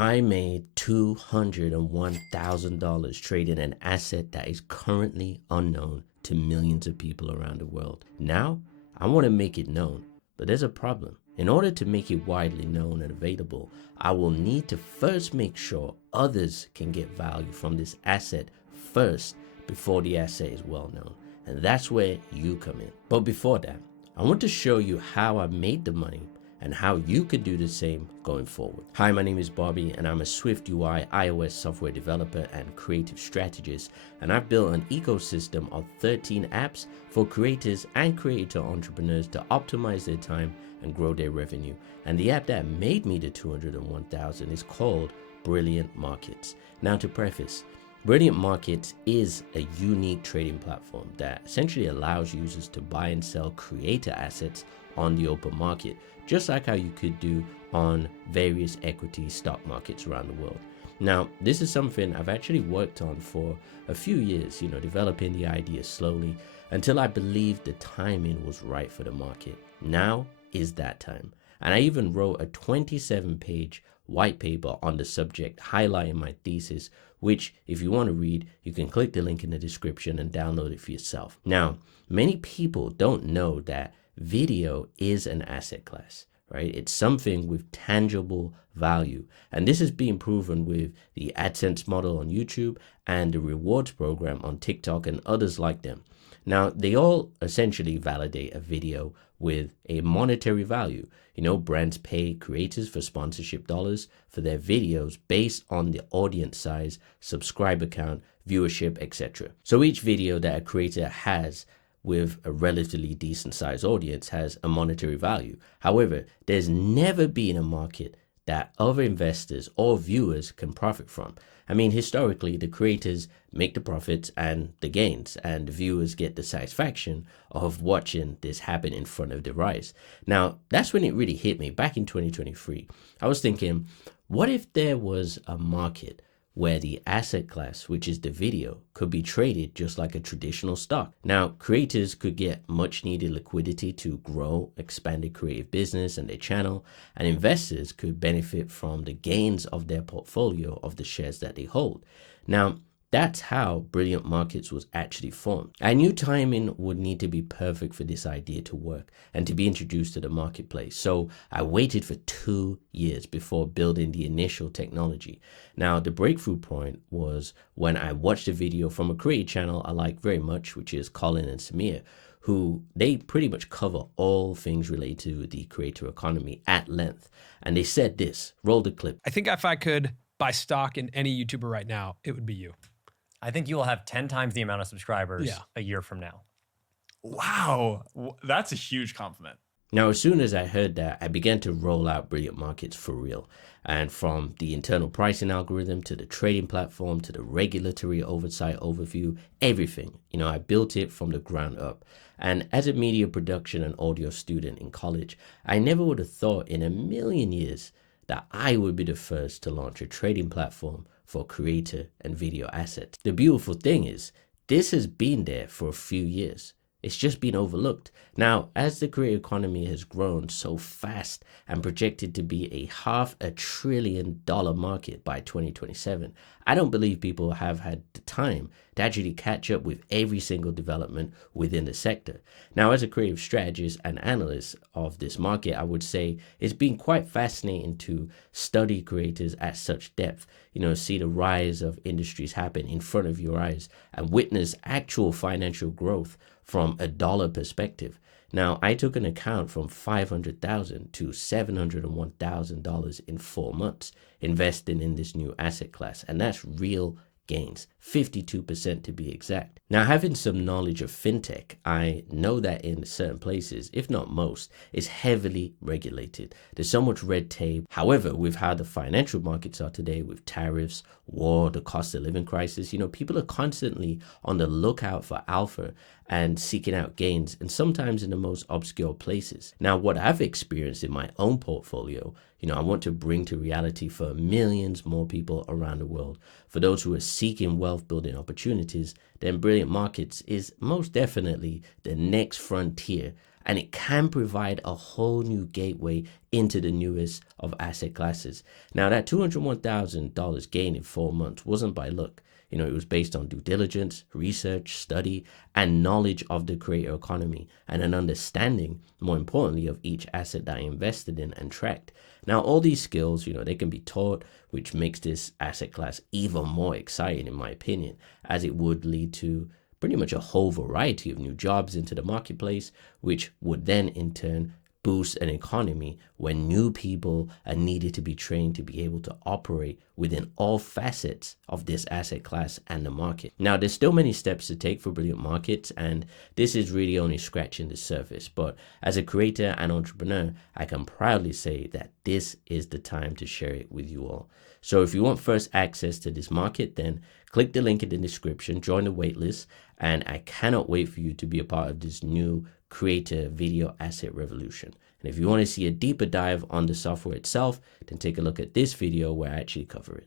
I made $201,000 trading an asset that is currently unknown to millions of people around the world. Now, I want to make it known, but there's a problem. In order to make it widely known and available, I will need to first make sure others can get value from this asset first before the asset is well known. And that's where you come in. But before that, I want to show you how I made the money and how you could do the same going forward. Hi, my name is Bobby and I'm a SwiftUI iOS software developer and creative strategist, and I've built an ecosystem of 13 apps for creators and creator entrepreneurs to optimize their time and grow their revenue. And the app that made me the 201,000 is called Brilliant Markets. Now, to preface, Brilliant Markets is a unique trading platform that essentially allows users to buy and sell creator assets on the open market, just like how you could do on various equity stock markets around the world. Now, this is something I've actually worked on for a few years, developing the idea slowly until I believed the timing was right for the market. Now is that time. And I even wrote a 27-page white paper on the subject highlighting my thesis, which if you want to read, you can click the link in the description and download it for yourself. Now, many people don't know that video is an asset class, right? It's something with tangible value. And this is being proven with the AdSense model on YouTube and the rewards program on TikTok and others like them. Now, they all essentially validate a video with a monetary value. Brands pay creators for sponsorship dollars for their videos based on the audience size, subscriber count, viewership, etc. So each video that a creator has with a relatively decent sized audience has a monetary value. However, there's never been a market that other investors or viewers can profit from. I mean, historically, the creators make the profits and the gains, and the viewers get the satisfaction of watching this happen in front of their eyes. Now, that's when it really hit me back in 2023. I was thinking, what if there was a market where the asset class, which is the video, could be traded just like a traditional stock? Now, creators could get much needed liquidity to grow, expand their creative business and their channel, and investors could benefit from the gains of their portfolio of the shares that they hold. Now, that's how Brilliant Markets was actually formed. I knew timing would need to be perfect for this idea to work and to be introduced to the marketplace. So I waited for 2 years before building the initial technology. Now, the breakthrough point was when I watched a video from a creator channel I like very much, which is Colin and Samir, who they pretty much cover all things related to the creator economy at length. And they said this, roll the clip. I think if I could buy stock in any YouTuber right now, it would be you. I think you will have 10 times the amount of subscribers a year from now. Wow, that's a huge compliment. Now, as soon as I heard that, I began to roll out Brilliant Markets for real. And from the internal pricing algorithm to the trading platform to the regulatory oversight overview, everything, I built it from the ground up. And as a media production and audio student in college, I never would have thought in a million years that I would be the first to launch a trading platform for creator and video assets. The beautiful thing is, this has been there for a few years. It's just been overlooked. Now, as the creator economy has grown so fast and projected to be a $500 billion market by 2027, I don't believe people have had the time to actually catch up with every single development within the sector. Now, as a creative strategist and analyst of this market, I would say it's been quite fascinating to study creators at such depth, see the rise of industries happen in front of your eyes and witness actual financial growth from a dollar perspective. Now, I took an account from $500,000 to $701,000 in 4 months investing in this new asset class, and that's real gains, 52% to be exact. Now, having some knowledge of fintech, I know that in certain places, if not most, it's heavily regulated. There's so much red tape. However, with how the financial markets are today, with tariffs, war, the cost of living crisis, people are constantly on the lookout for alpha and seeking out gains, and sometimes in the most obscure places. Now, what I've experienced in my own portfolio, I want to bring to reality for millions more people around the world. For those who are seeking wealth building opportunities, then Brilliant Markets is most definitely the next frontier. and it can provide a whole new gateway into the newest of asset classes. Now, that $201,000 gain in 4 months wasn't by luck. You know, it was based on due diligence, research, study, and knowledge of the creator economy, and an understanding, more importantly, of each asset that I invested in and tracked. Now, all these skills, you know, they can be taught, which makes this asset class even more exciting, in my opinion, as it would lead to pretty much a whole variety of new jobs into the marketplace, which would then in turn boost an economy when new people are needed to be trained to be able to operate within all facets of this asset class and the market. Now, there's still many steps to take for Brilliant Markets, and this is really only scratching the surface. But as a creator and entrepreneur, I can proudly say that this is the time to share it with you all. So if you want first access to this market, then click the link in the description, join the waitlist, and I cannot wait for you to be a part of this new creator video asset revolution. And if you want to see a deeper dive on the software itself, then take a look at this video where I actually cover it.